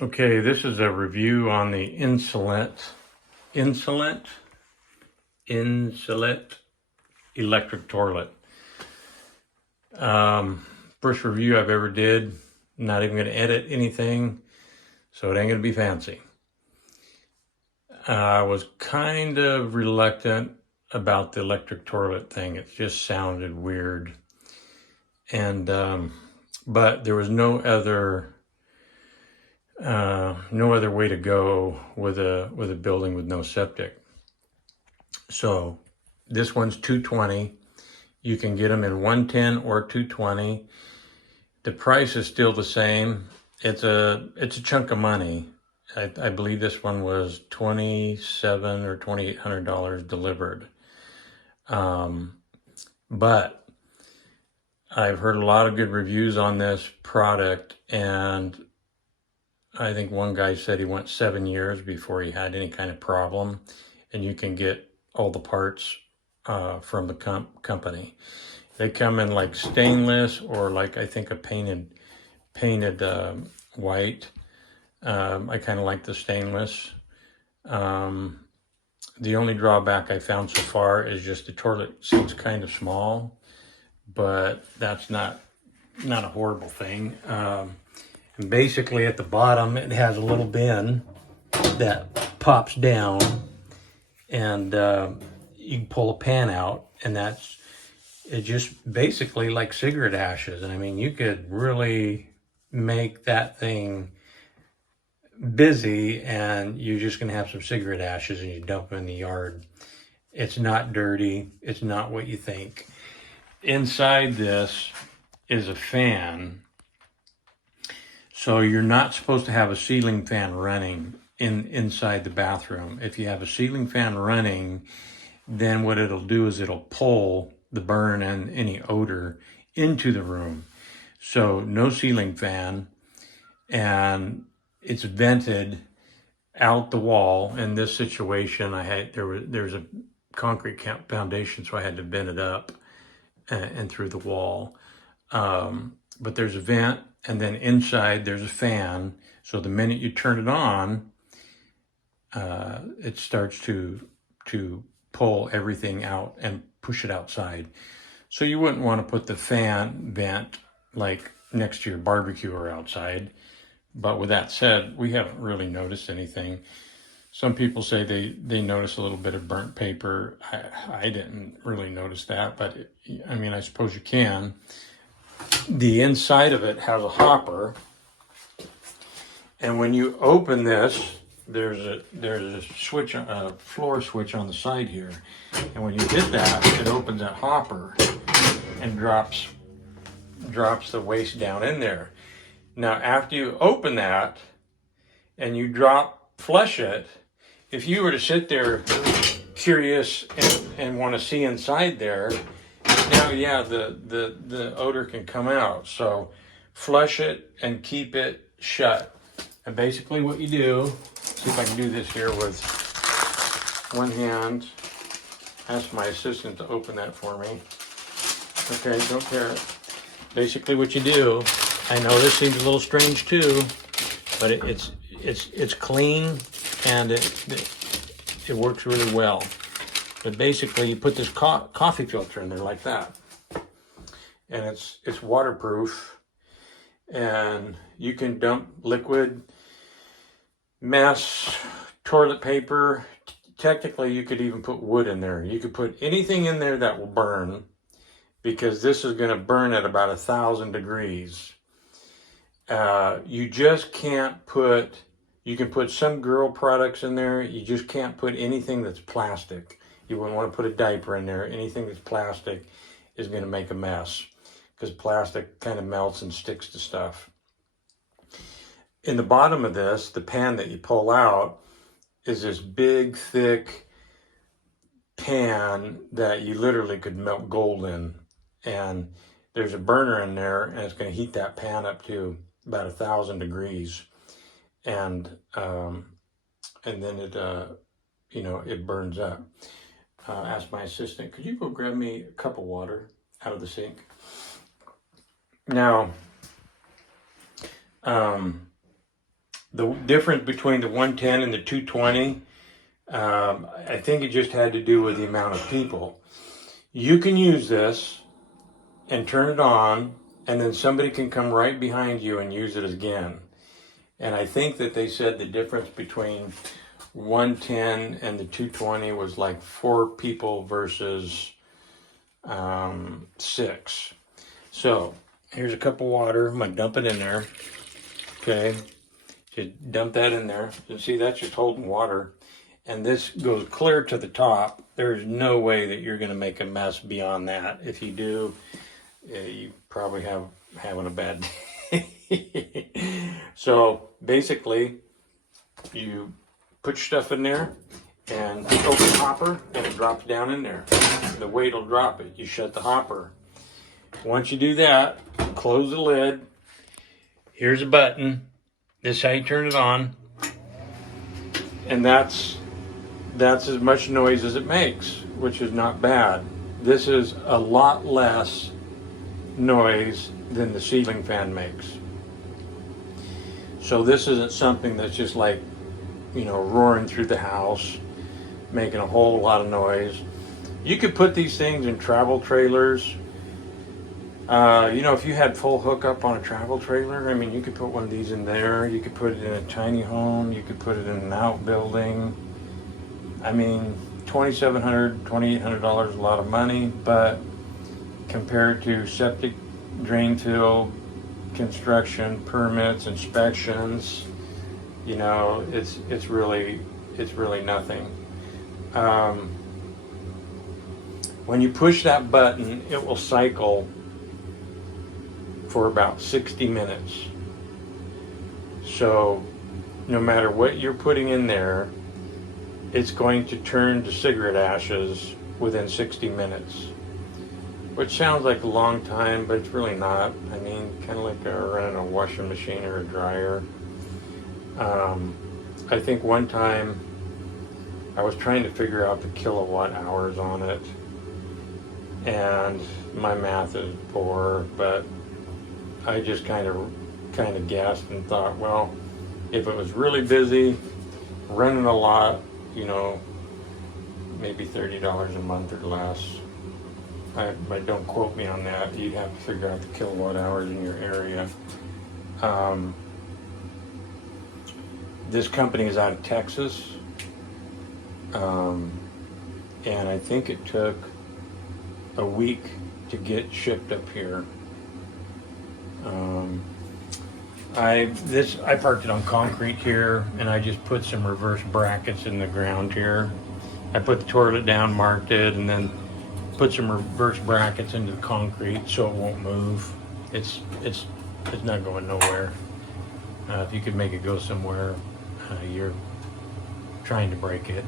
Okay, this is a review on the Incinolet electric toilet. First review I've ever did. Not even going to edit anything, so it ain't going to be fancy. I was kind of reluctant about the electric toilet thing. It just sounded weird, and but there was no other way to go with a building with no septic. So this one's 220. You can get them in 110 or 220. The price is still the same. It's a chunk of money. I believe this one was $2,700 or $2,800 delivered. But I've heard a lot of good reviews on this product, and I think one guy said he went 7 years before he had any kind of problem, and you can get all the parts from the company. They come in like stainless or like I think a painted white. I kind of like the stainless. The only drawback I found so far is just the toilet seems kind of small, but that's not a horrible thing. And basically at the bottom it has a little bin that pops down, and you can pull a pan out, and it's just basically like cigarette ashes. And I mean, you could really make that thing busy, and you're just going to have some cigarette ashes, and you dump them in the yard. It's not dirty. It's not what you think. Inside this is a fan. So you're not supposed to have a ceiling fan running inside the bathroom. If you have a ceiling fan running, then what it'll do is it'll pull the burn and any odor into the room. So no ceiling fan, and it's vented out the wall. In this situation, there's a concrete foundation, so I had to vent it up and through the wall. But there's a vent, and then inside there's a fan. So the minute you turn it on, it starts to pull everything out and push it outside. So you wouldn't want to put the fan vent like next to your barbecue or outside. But with that said, we haven't really noticed anything. Some people say they notice a little bit of burnt paper. I didn't really notice that, but I mean, I suppose you can. The inside of it has a hopper, and when you open this, there's a switch, a floor switch on the side here, and when you hit that, it opens that hopper and drops the waste down in there. Now, after you open that and you flush it, if you were to sit there curious and want to see inside there, now, yeah, the odor can come out. So flush it and keep it shut. And basically what you do, see if I can do this here with one hand. Ask my assistant to open that for me. Okay, don't tear it. Basically what you do, I know this seems a little strange too, but it's clean, and it works really well. But basically you put this coffee filter in there like that, and it's waterproof, and you can dump liquid, mess, toilet paper. Technically you could even put wood in there. You could put anything in there that will burn, because this is going to burn at about 1,000 degrees. You just can't put, you can put some girl products in there. You just can't put anything that's plastic. You wouldn't want to put a diaper in there. Anything that's plastic is going to make a mess, because plastic kind of melts and sticks to stuff. In the bottom of this, the pan that you pull out is this big, thick pan that you literally could melt gold in. And there's a burner in there, and it's going to heat that pan up to about 1,000 degrees. And then it, it burns up. Ask my assistant, could you go grab me a cup of water out of the sink? Now, The difference between the 110 and the 220, I think it just had to do with the amount of people. You can use this and turn it on, and then somebody can come right behind you and use it again. And I think that they said the difference between 110 and the 220 was like 4 people versus 6. So here's a cup of water. I'm gonna dump it in there. Okay, just dump that in there. You see, that's just holding water. And this goes clear to the top. There's no way that you're gonna make a mess beyond that. If you do, you probably having a bad day. So basically, you put your stuff in there and open the hopper, and it drops down in there. The weight will drop it. You shut the hopper. Once you do that, close the lid. Here's a button. This is how you turn it on. And that's as much noise as it makes, which is not bad. This is a lot less noise than the ceiling fan makes. So this isn't something that's just like, you know, roaring through the house, making a whole lot of noise. You could put these things in travel trailers. You know, if you had full hookup on a travel trailer, I mean, you could put one of these in there. You could put it in a tiny home. You could put it in an outbuilding. I mean, $2,700, $2,800 is a lot of money, but compared to septic, drain field, construction, permits, inspections, you know, it's really nothing. When you push that button, it will cycle for about 60 minutes. So no matter what you're putting in there, it's going to turn to cigarette ashes within 60 minutes. Which sounds like a long time, but it's really not. I mean, kind of like running a washing machine or a dryer. I think one time I was trying to figure out the kilowatt hours on it, and my math is poor, but I just kind of guessed and thought, well, if it was really busy, running a lot, you know, maybe $30 a month or less. But don't quote me on that. You'd have to figure out the kilowatt hours in your area. This company is out of Texas, and I think it took a week to get shipped up here. I parked it on concrete here, and I just put some reverse brackets in the ground here. I put the toilet down, marked it, and then put some reverse brackets into the concrete so it won't move. It's not going nowhere. If you could make it go somewhere, you're trying to break it.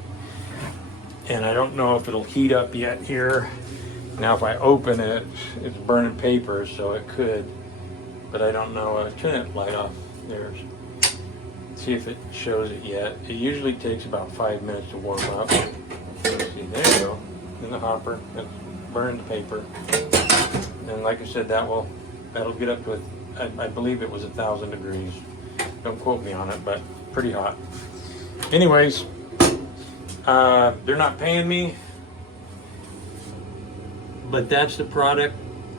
And I don't know if it'll heat up yet here. Now if I open it, it's burning paper, so it could, but I don't know. Turn that light off there. See if it shows it yet. It usually takes about 5 minutes to warm up. See, there you go. In the hopper, it's burned paper. And like I said, that'll get up to, I believe it was 1,000 degrees. Don't quote me on it, but pretty hot. Anyways, they're not paying me, but that's the product,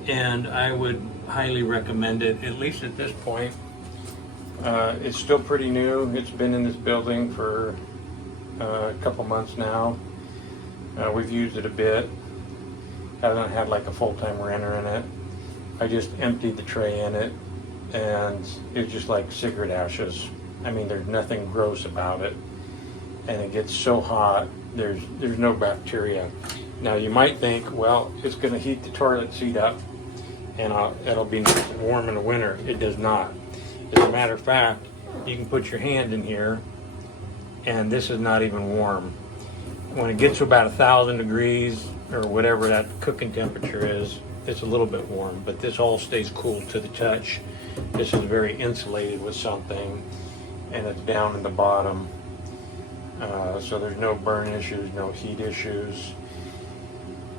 and I would highly recommend it, at least at this point. It's still pretty new. It's been in this building for a couple months now. We've used it a bit. Haven't had like a full-time renter in it. I just emptied the tray in it, and it's just like cigarette ashes. I mean, there's nothing gross about it, and it gets so hot. There's no bacteria. Now you might think, well, it's going to heat the toilet seat up, and it'll be nice and warm in the winter. It does not. As a matter of fact, you can put your hand in here, and this is not even warm. When it gets to about 1,000 degrees or whatever that cooking temperature is, it's a little bit warm, but this all stays cool to the touch. This is very insulated with something, and it's down in the bottom. So there's no burn issues, no heat issues.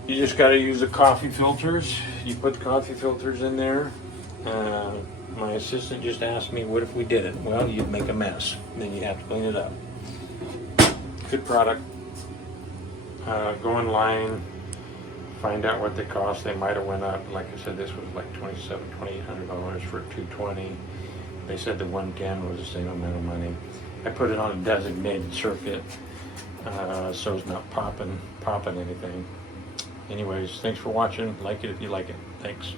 You just got to use the coffee filters. You put the coffee filters in there. My assistant just asked me, what if we did it? Well, you'd make a mess. Then you'd have to clean it up. Good product. Go online, find out what they cost. They might have went up. Like I said, this was like $2,800 for 220. They said the 110 was the same amount of money. I put it on a designated circuit, so it's not popping anything. Anyways, thanks for watching. Like it if you like it. Thanks.